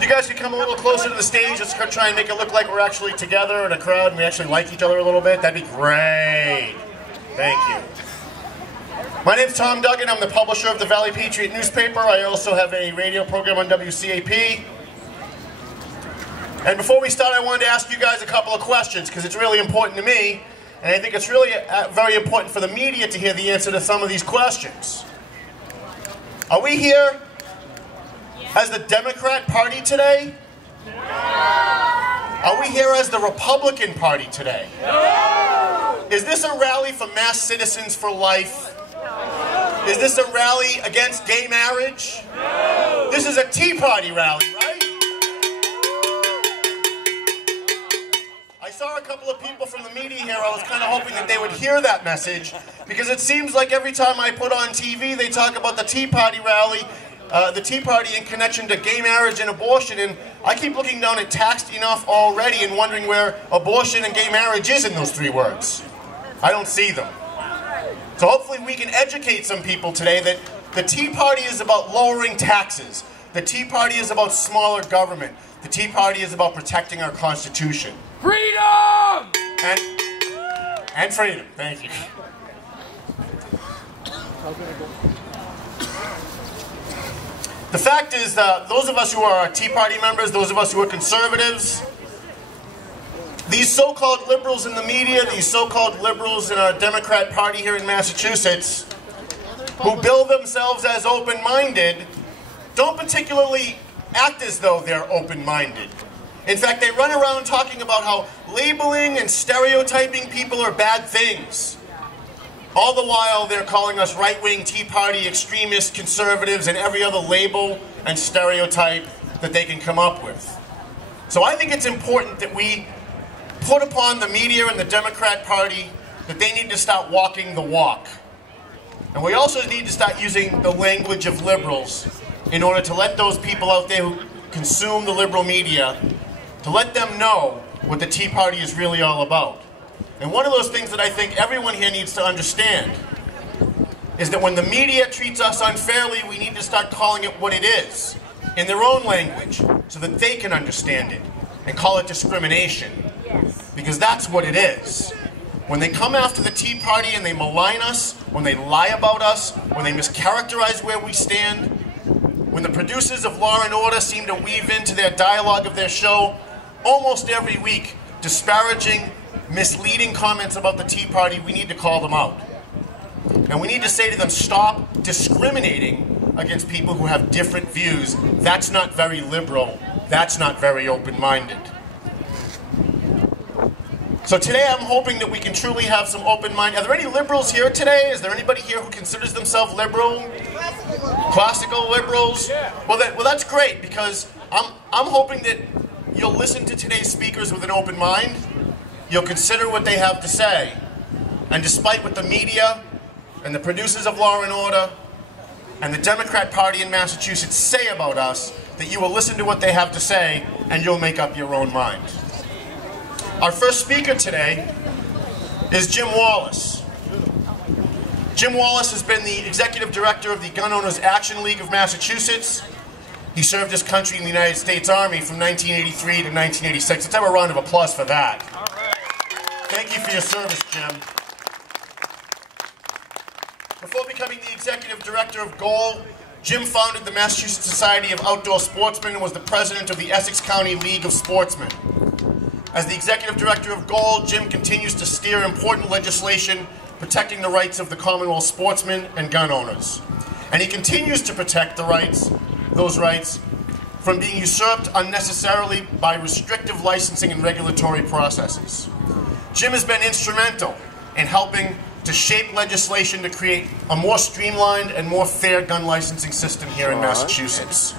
You guys can come a little closer to the stage. Let's try and make it look like we're actually together in a crowd and we actually like each other a little bit. That'd be great. Thank you. My name's Tom Duggan. I'm the publisher of the Valley Patriot Newspaper. I also have a radio program on WCAP. And before we start, I wanted to ask you guys a couple of questions because it's really important to me, and I think it's really very important for the media to hear the answer to some of these questions. Are we here as the Democrat Party today? No. Are we here as the Republican Party today? No. Is this a rally for mass citizens for life? No. Is this a rally against gay marriage? No. This is a Tea Party rally, right? I saw a couple of people from the media here. I was kind of hoping that they would hear that message because it seems like every time I put on TV, they talk about the Tea Party rally, the Tea Party in connection to gay marriage and abortion, and I keep looking down at Taxed Enough already and wondering where abortion and gay marriage is in those three words. I don't see them. So hopefully we can educate some people today that the Tea Party is about lowering taxes. The Tea Party is about smaller government. The Tea Party is about protecting our Constitution. Freedom! And freedom, thank you. The fact is that those of us who are Tea Party members, those of us who are conservatives, these so-called liberals in the media, these so-called liberals in our Democrat Party here in Massachusetts, who bill themselves as open-minded, don't particularly act as though they're open-minded. In fact, they run around talking about how labeling and stereotyping people are bad things. All the while, they're calling us right-wing, Tea Party, extremist, conservatives, and every other label and stereotype that they can come up with. So I think it's important that we put upon the media and the Democrat Party that they need to start walking the walk. And we also need to start using the language of liberals in order to let those people out there who consume the liberal media, to let them know what the Tea Party is really all about. And one of those things that I think everyone here needs to understand is that when the media treats us unfairly, we need to start calling it what it is, in their own language, so that they can understand it, and call it discrimination. Yes. Because that's what it is. When they come after the Tea Party and they malign us, when they lie about us, when they mischaracterize where we stand, when the producers of Law & Order seem to weave into their dialogue of their show almost every week disparaging, misleading comments about the Tea Party, we need to call them out. And we need to say to them, stop discriminating against people who have different views. That's not very liberal. That's not very open-minded. So today I'm hoping that we can truly have some open mind. Are there any liberals here today? Is there anybody here who considers themselves liberal? Classical liberals? Well, that's great, because I'm hoping that you'll listen to today's speakers with an open mind. You'll consider what they have to say. And despite what the media and the producers of Law & Order and the Democrat Party in Massachusetts say about us, that you will listen to what they have to say and you'll make up your own mind. Our first speaker today is Jim Wallace. Jim Wallace has been the executive director of the Gun Owners Action League of Massachusetts. He served his country in the United States Army from 1983 to 1986. Let's have a round of applause for that. Thank you for your service, Jim. Before becoming the executive director of GOAL, Jim founded the Massachusetts Society of Outdoor Sportsmen and was the president of the Essex County League of Sportsmen. As the executive director of GOAL, Jim continues to steer important legislation protecting the rights of the Commonwealth sportsmen and gun owners. And he continues to protect those rights from being usurped unnecessarily by restrictive licensing and regulatory processes. Jim has been instrumental in helping to shape legislation to create a more streamlined and more fair gun licensing system here in Massachusetts.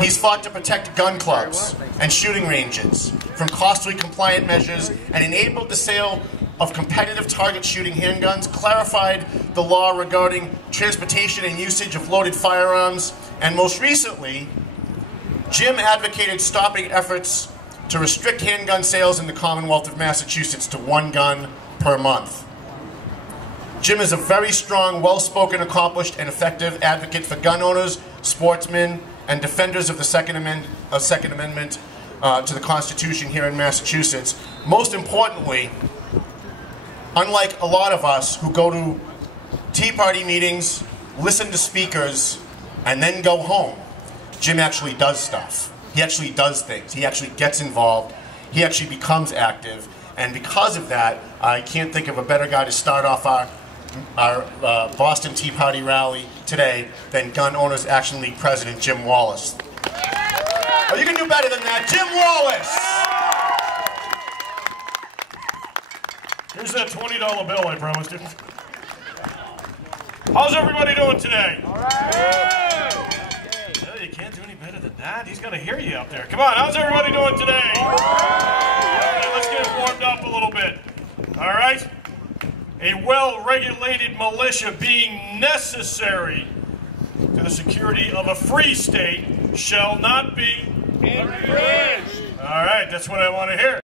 He's fought to protect gun clubs and shooting ranges from costly compliant measures and enabled the sale of competitive target shooting handguns, clarified the law regarding transportation and usage of loaded firearms, and most recently, Jim advocated stopping efforts to restrict handgun sales in the Commonwealth of Massachusetts to 1 gun per month. Jim is a very strong, well-spoken, accomplished, and effective advocate for gun owners, sportsmen, and defenders of the Second Amendment to the Constitution here in Massachusetts. Most importantly, unlike a lot of us who go to Tea Party meetings, listen to speakers, and then go home, Jim actually does stuff. He actually does things. He actually gets involved. He actually becomes active. And because of that, I can't think of a better guy to start off our Boston Tea Party rally today than Gun Owners Action League President Jim Wallace. Oh, you can do better than that. Jim Wallace! Here's that $20 bill I promised you. How's everybody doing today? All right. Well, you can't do any better than that. He's got to hear you out there. Come on, how's everybody doing today? All right, let's get warmed up a little bit. All right? A well-regulated militia being necessary to the security of a free state shall not be infringed. All right, that's what I want to hear.